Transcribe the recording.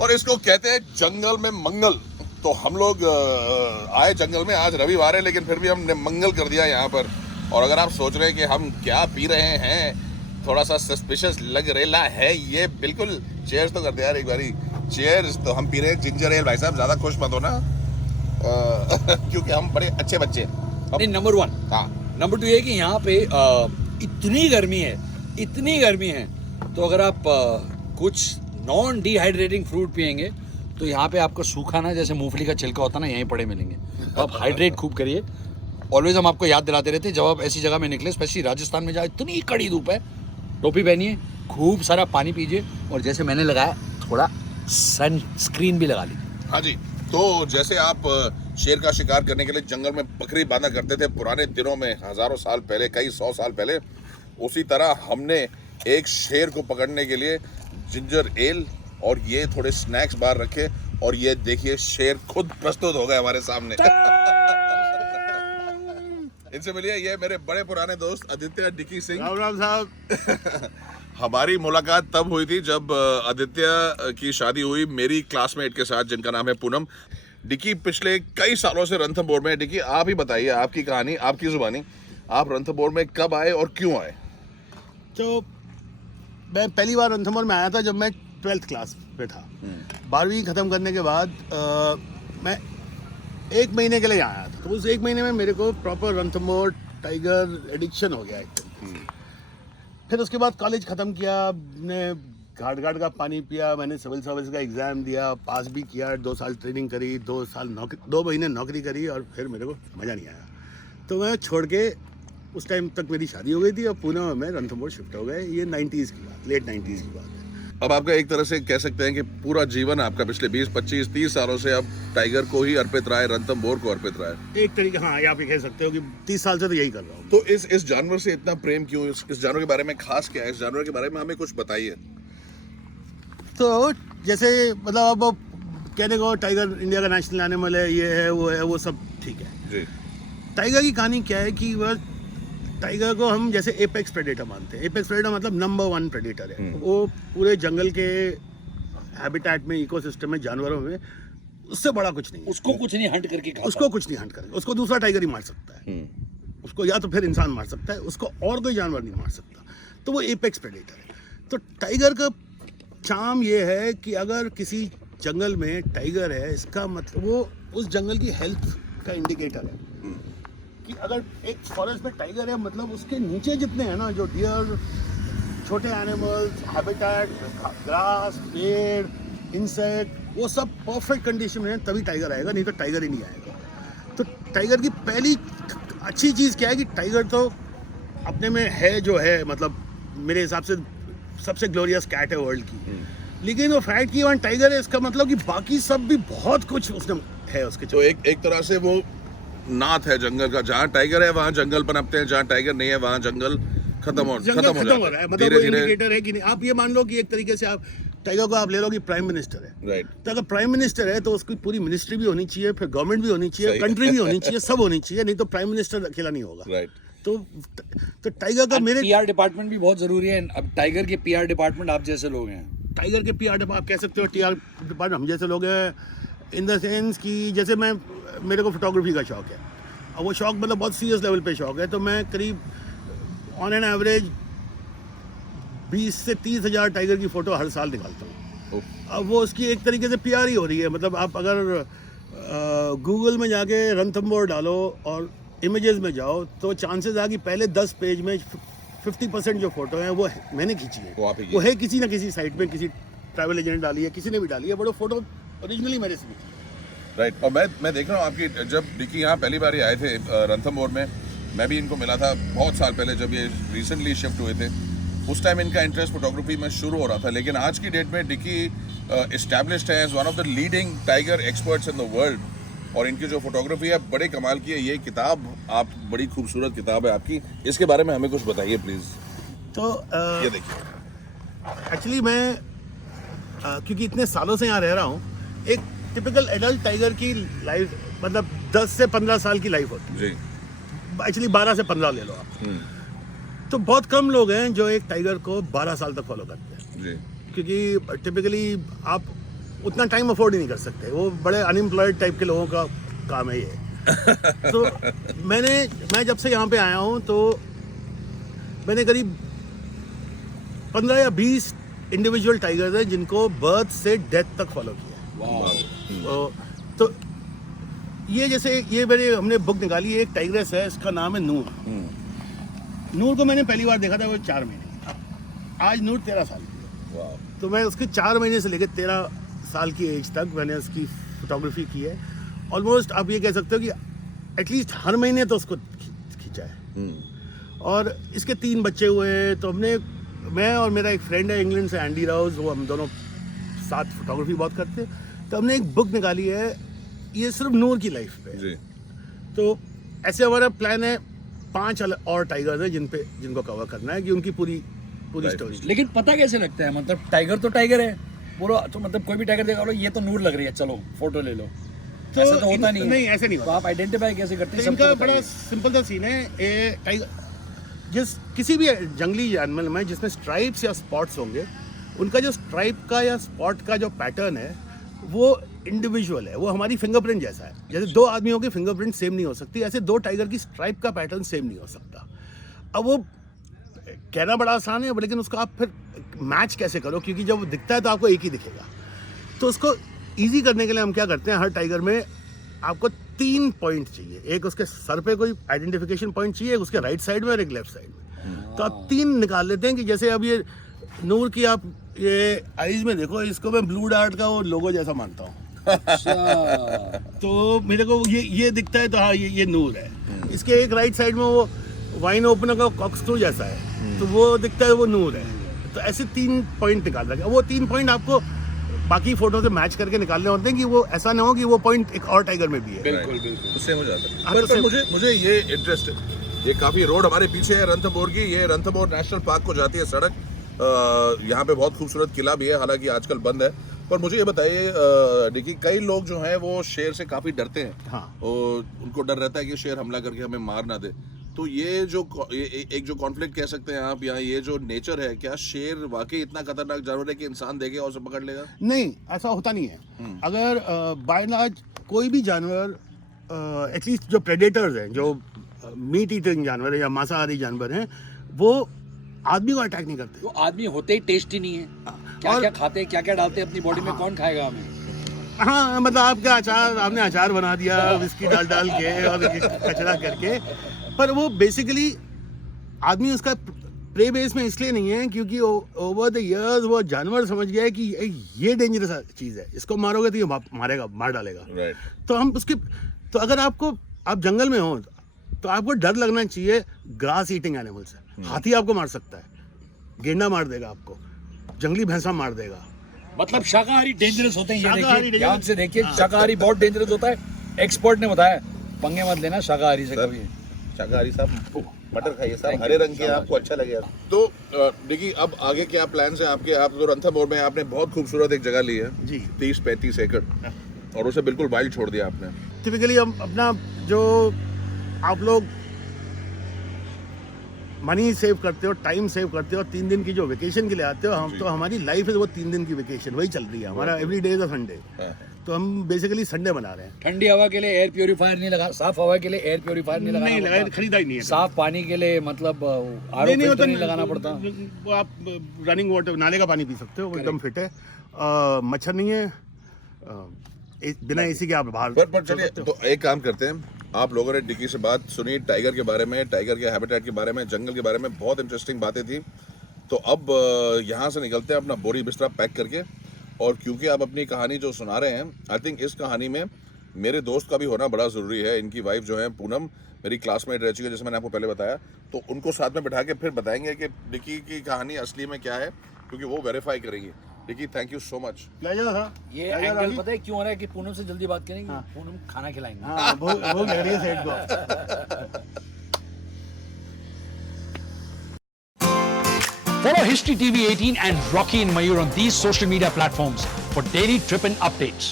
और इसको कहते हैं जंगल में मंगल। तो हम लोग आए जंगल में, आज रविवार है लेकिन फिर भी हमने मंगल कर दिया यहाँ पर। और अगर आप सोच रहे हैं कि हम क्या पी रहे हैं, थोड़ा सा सस्पिशियस लग रेला है ये, बिल्कुल चेयर्स तो कर दे यार एक बारी, चेयर्स। तो हम पी रहे हैं जिंजर एल। भाई साहब ज़्यादा खुश मत हो ना क्योंकि हम बड़े अच्छे बच्चे हैं। नहीं, नंबर 1। हाँ, नंबर 2 ये कि यहाँ पे इतनी गर्मी है, तो अगर आप कुछ नॉन डिहाइड्रेटिंग फ्रूट पियेंगे तो यहाँ पे आपको सूखा ना, जैसे मूंगफली का छिलका होता है ना, यहीं पड़े मिलेंगे। तो आप हाइड्रेट खूब करिए। ऑलवेज हम आपको याद दिलाते रहते हैं, जब आप ऐसी जगह में निकले, स्पेशली राजस्थान में जहाँ इतनी कड़ी धूप है, टोपी पहनिए, खूब सारा पानी पीजिए, और जैसे मैंने लगाया थोड़ा सन स्क्रीन भी लगा लीजिए। हाँ जी। तो जैसे आप शेर का शिकार करने के लिए जंगल में बकरी बांधा करते थे पुराने दिनों में, हजारों साल पहले, कई 100 साल पहले, उसी तरह हमने एक शेर को पकड़ने के लिए जिंजर एल और ये थोड़े स्नैक्स बाहर रखे, और ये देखिए शेर खुद प्रस्तुत हो गए हमारे सामने। इनसे मिलिए, ये मेरे बड़े पुराने दोस्त आदित्य डिकी सिंह। राम राम साहब। हमारी मुलाकात तब हुई थी जब आदित्य की शादी हुई मेरी क्लासमेट के साथ, जिनका नाम है पूनम। डिकी पिछले कई सालों से रणथंभौर में है। डिकी, आप ही बताइए आपकी कहानी, आपकी जुबानी, आप रणथंभौर में कब आए और क्यों आए? तो मैं पहली बार रणथंभौर में आया था जब मैं 12th क्लास में था। 12वीं ख़त्म करने के बाद मैं 1 महीने के लिए आया था। तो उस 1 महीने में मेरे को प्रॉपर रणथंभौर टाइगर एडिक्शन हो गया एकदम। फिर उसके बाद कॉलेज ख़त्म किया, मैंने घाट घाट का पानी पिया, मैंने सिविल सर्विस का एग्ज़ाम दिया, पास भी किया, 2 साल ट्रेनिंग करी, 2 महीने नौकरी करी, और फिर मेरे को मज़ा नहीं आया। तो मैं छोड़ के, उस टाइम तक मेरी शादी हो गई थी और पुणे में रणथंभौर शिफ्ट हो गए। ये 90s की बात, लेट 90s की बात है। अब आपका एक तरह से कह सकते हैं कि पूरा जीवन आपका पिछले 20, 25, 30 सालों से अब टाइगर को ही अर्पित रहा है, रणथंभौर को अर्पित रहा है। एक तरीके, हाँ, आप ये कह सकते हो कि 30 साल से तो यही कर रहा हूँ। तो इस जानवर से इतना प्रेम क्यों? इस जानवर के बारे में खास क्या है? इस जानवर के बारे में हमें कुछ बताइए। तो जैसे मतलब अब कहने को टाइगर इंडिया का नेशनल एनिमल है, ये है, वो सब ठीक है जी। टाइगर की कहानी क्या है कि वह टाइगर को हम जैसे एपेक्स प्रेडेटर मानते हैं। एपेक्स प्रेडेटर मतलब नंबर 1 प्रेडेटर है। वो पूरे जंगल के हैबिटेट में, इकोसिस्टम में, जानवरों में उससे बड़ा कुछ नहीं है। उसको कुछ नहीं हंट करके खाता। उसको कुछ नहीं हंट करेगा, उसको दूसरा टाइगर ही मार सकता है। उसको या तो फिर इंसान मार सकता है, उसको और कोई जानवर नहीं मार सकता। तो वो एपेक्स प्रेडेटर है। तो टाइगर का चार्म ये है कि अगर किसी जंगल में टाइगर है, इसका मतलब वो उस जंगल की हेल्थ का इंडिकेटर है कि अगर एक फॉरेस्ट में टाइगर है, मतलब उसके नीचे जितने हैं ना, जो डियर, छोटे एनिमल्स, हैबिटेट, ग्रास, पेड़, इंसेक्ट, वो सब परफेक्ट कंडीशन में है, तभी टाइगर आएगा, नहीं तो टाइगर ही नहीं आएगा। तो टाइगर की पहली अच्छी चीज़ क्या है कि टाइगर तो अपने में है जो है, मतलब मेरे हिसाब से सबसे ग्लोरियस कैट है वर्ल्ड की। लेकिन वो फैक्ट कि वहाँ टाइगर है, इसका मतलब कि बाकी सब भी बहुत कुछ उसने है उसके। तो एक तरह से वो नाथ है जंगल का, जहाँ टाइगर है वहाँ जंगल पनपते हैं, जहाँ टाइगर नहीं है वहाँ जंगल खत्म हो रहा है। मतलब वो इंडिकेटर है कि नहीं। आप ये मान लो कि एक तरीके से आप टाइगर को आप ले लो कि प्राइम मिनिस्टर है, राइट। तो अगर प्राइम मिनिस्टर है तो उसकी पूरी मिनिस्ट्री भी होनी चाहिए, फिर गवर्नमेंट भी होनी चाहिए, कंट्री भी होनी चाहिए, सब होनी चाहिए, नहीं तो प्राइम मिनिस्टर अकेला नहीं होगा। राइट। तो टाइगर का मेरे पीआर डिपार्टमेंट भी बहुत जरूरी है। अब टाइगर के पीआर डिपार्टमेंट आप जैसे लोग हैं, टाइगर के पीआर डिपार्टमेंट आप कह सकते हो, टीआर डिपार्टमेंट हम जैसे लोग हैं, इन द सेंस कि जैसे मेरे को फोटोग्राफी का शौक है, और वो शौक मतलब बहुत सीरियस लेवल पे शौक है। तो मैं करीब ऑन एन एवरेज 20 से 30 हज़ार टाइगर की फ़ोटो हर साल निकालता हूँ। अब वो उसकी एक तरीके से पीआर ही हो रही है। मतलब आप अगर गूगल में जाके रणथंभौर डालो और इमेजेस में जाओ, तो चांसेस आ कि पहले 10 पेज में 50% जो फोटो हैं वो मैंने खींची है। वो है किसी ना किसी साइट में, किसी ट्रैवल एजेंट डाली है, किसी ने भी डाली है, बट वो फोटो ओरिजिनली मेरे से खींची है। राइट। और मैं देख रहा हूँ आपकी, जब डिकी यहाँ पहली बार आए थे रणथंभौर में, मैं भी इनको मिला था बहुत साल पहले जब ये रिसेंटली शिफ्ट हुए थे। उस टाइम इनका इंटरेस्ट फोटोग्राफी में शुरू हो रहा था, लेकिन आज की डेट में डिकी एस्टैब्लिश्ड है as one of the leading tiger experts in the world, और इनकी जो फोटोग्राफी है बड़े कमाल की है। ये किताब, आप बड़ी खूबसूरत किताब है आपकी, इसके बारे में हमें कुछ बताइए प्लीज़। तो ये देखिए, एक्चुअली मैं क्योंकि इतने सालों से यहाँ रह रहा हूँ, एक टिपिकल एडल्ट टाइगर की लाइफ मतलब 10 से 15 साल की लाइफ होती है जी। एक्चुअली 12 से 15 ले लो आप। तो बहुत कम लोग हैं जो एक टाइगर को 12 साल तक फॉलो करते हैं जी। क्योंकि टिपिकली आप उतना टाइम अफोर्ड ही नहीं कर सकते, वो बड़े अनएम्प्लॉयड टाइप के लोगों का काम है ये। तो मैं जब से यहाँ पे आया हूँ तो मैंने करीब 15 या 20 इंडिविजुअल टाइगर्स हैं जिनको बर्थ से डेथ तक फॉलो किया है। तो ये जैसे ये हमने बुक निकाली है, एक टाइग्रेस है, इसका नाम है नूर। नूर को मैंने पहली बार देखा था वो 4 महीने की। आज नूर 13 साल की है। तो मैं उसके 4 महीने से लेकर 13 साल की एज तक मैंने उसकी फोटोग्राफी की है। ऑलमोस्ट आप ये कह सकते हो कि एटलीस्ट हर महीने तो उसको खींचा है। और इसके 3 बच्चे हुए हैं। तो मैं और मेरा एक फ्रेंड है इंग्लैंड से, एंडी राउज, वो हम दोनों साथ फोटोग्राफी बहुत करते हैं। तो हमने एक बुक निकाली है, ये सिर्फ नूर की लाइफ पे जी। तो ऐसे हमारा प्लान है 5 और टाइगर्स हैं जिनको कवर करना है, कि उनकी पूरी स्टोरी। लेकिन पता कैसे लगता है, मतलब टाइगर तो टाइगर है पूरा, तो मतलब कोई भी टाइगर देखा लो ये तो नूर लग रही है, चलो फोटो ले लो, तो ऐसा तो होता नहीं नहीं, ऐसे नहीं होता। तो आप आइडेंटिफाई कैसे करते हैं? इनका बड़ा सिंपल सा सीन है। टाइगर किसी भी जंगली जानवर में जिसमें स्ट्राइप्स या स्पॉट्स होंगे, उनका जो स्ट्राइप का या स्पॉट का जो पैटर्न है वो इंडिविजुअल है, वो हमारी फिंगरप्रिंट जैसा है। जैसे 2 आदमियों की फिंगरप्रिंट सेम नहीं हो सकती, ऐसे 2 टाइगर की स्ट्राइप का पैटर्न सेम नहीं हो सकता। अब वो कहना बड़ा आसान है, लेकिन उसको आप फिर मैच कैसे करो, क्योंकि जब वो दिखता है तो आपको एक ही दिखेगा। तो उसको ईजी करने के लिए हम क्या करते हैं, हर टाइगर में आपको 3 पॉइंट चाहिए। एक उसके सर पे कोई आइडेंटिफिकेशन पॉइंट चाहिए, एक उसके राइट साइड में और एक लेफ्ट साइड में। तो आप 3 निकाल लेते हैं कि जैसे अब ये नूर की आप ये आईज में देखो, इसको मैं ब्लू डार्ट का वो लोगो जैसा मानता हूँ। तो मेरे को ये दिखता है, तो हाँ ये नूर है। इसके एक राइट साइड में वो वाइन ओपनर का कॉक्सक्रू जैसा है, तो वो दिखता है, वो नूर है। तो ऐसे 3 पॉइंट निकाल रखे। वो 3 पॉइंट आपको बाकी फोटो से मैच करके निकालने होते हैं, कि वो ऐसा ना हो कि वो पॉइंट एक और टाइगर में भी है। बिल्कुल उससे हो जाता है। पर मुझे ये इंटरेस्ट है, ये काफी रोड हमारे पीछे है रणथंभौर की, ये रणथंभौर नेशनल पार्क को जाती है सड़क। यहाँ पे बहुत खूबसूरत किला भी है, हालांकि आजकल बंद है। पर मुझे ये बताइए देखिए, कई लोग जो हैं वो शेर से काफी डरते हैं। हाँ। और उनको डर रहता है कि शेर हमला करके हमें मार ना दे। तो ये जो एक जो कॉन्फ्लिक्ट कह सकते हैं आप, यहाँ ये जो नेचर है, क्या शेर वाकई इतना खतरनाक जानवर है कि इंसान देखे और उसे पकड़ लेगा? नहीं, ऐसा होता नहीं है। अगर बाय एंड लार्ज कोई भी जानवर, एटलीस्ट जो प्रेडेटर्स हैं, जो मीट ईटिंग जानवर है या मांसाहारी जानवर हैं, वो आदमी को अटैक नहीं करते। वो आदमी होते ही टेस्टी नहीं है। क्या खाते हैं, क्या डालते हैं अपनी बॉडी में, कौन खाएगा हमें? हाँ, मतलब आपने अचार बना दिया विस्की डाल के और कचरा करके। पर वो बेसिकली आदमी उसका प्रे बेस में इसलिए नहीं है क्योंकि ओवर द इयर्स वो जानवर समझ गया है कि ये डेंजरस चीज़ है, इसको मारोगे तो ये मारेगा, मार डालेगा। तो हम तो अगर आप जंगल में हो तो आपको डर लगना चाहिए ग्रास ईटिंग एनिमल से। हाथी आपको मार सकता है, गेंडा मार देगा आपको, जंगली भैंसा मार देगा। मतलब शाकाहारी डेंजरस होते हैं, शाकाहारी ये देखिए, ध्यान से देखिए, शाकाहारी बहुत डेंजरस होता है। एक्सपर्ट ने बताया, पंगे मत लेना शाकाहारी से कभी। शाकाहारी साहब मटर खाइए साहब, हरे रंग के आपको अच्छा लगेगा। तो देखिए, अब आगे क्या प्लान है आपके? आप तो रणथंभौर में आपने बहुत खूबसूरत एक जगह ली है जी, 30-35 एकड़, और उसे बिल्कुल वाइल्ड छोड़ दिया आपने। टिपिकली हम अपना जो आप लोग मनी सेव करते हो, टाइम सेव करते हो, 3 दिन की जो वेकेशन के लिए आते हो, हम तो हमारी लाइफ है वो 3 दिन की वेकेशन वही चल रही है। हमारा every day is a Sunday. तो हम बेसिकली संडे बना रहे हैं। ठंडी हवा के लिए एयर प्योरीफायर नहीं लगा, साफ हवा के लिए एयर प्योरीफायर नहीं लगाया, खरीदा ही नहीं है। साफ पानी के लिए मतलब आरओ फिल्टर नहीं लगाना पड़ता। आप रनिंग वाटर, नाले का पानी पी सकते हो, एकदम फिट है। मच्छर नहीं है, बिना एसी के आप बाहर। पर चलिए, तो एक काम करते हैं, आप लोगों ने डिकी से बात सुनी टाइगर के बारे में, टाइगर के हैबिटेट के बारे में, जंगल के बारे में, बहुत इंटरेस्टिंग बातें थी। तो अब यहाँ से निकलते हैं अपना बोरी बिस्तरा पैक करके। और क्योंकि आप अपनी कहानी जो सुना रहे हैं, आई थिंक इस कहानी में मेरे दोस्त का भी होना बड़ा ज़रूरी है। इनकी वाइफ जो है पूनम, मेरी क्लासमेट रह चुकी है, जैसे मैंने आपको पहले बताया। तो उनको साथ में बैठा के फिर बताएंगे कि डिकी की कहानी असली में क्या है, क्योंकि वो वेरीफाई करेंगी। Dickie, thank you so much. Pleasure था। ये एंगल पता है क्यों हो रहा है कि पूनम से जल्दी बात करेंगे। हाँ। पूनम खाना खिलाएंगे। हाँ, भूख लग रही है सेठ को। Follow History TV 18 and Rocky and Mayur on these social media platforms for daily trip and updates.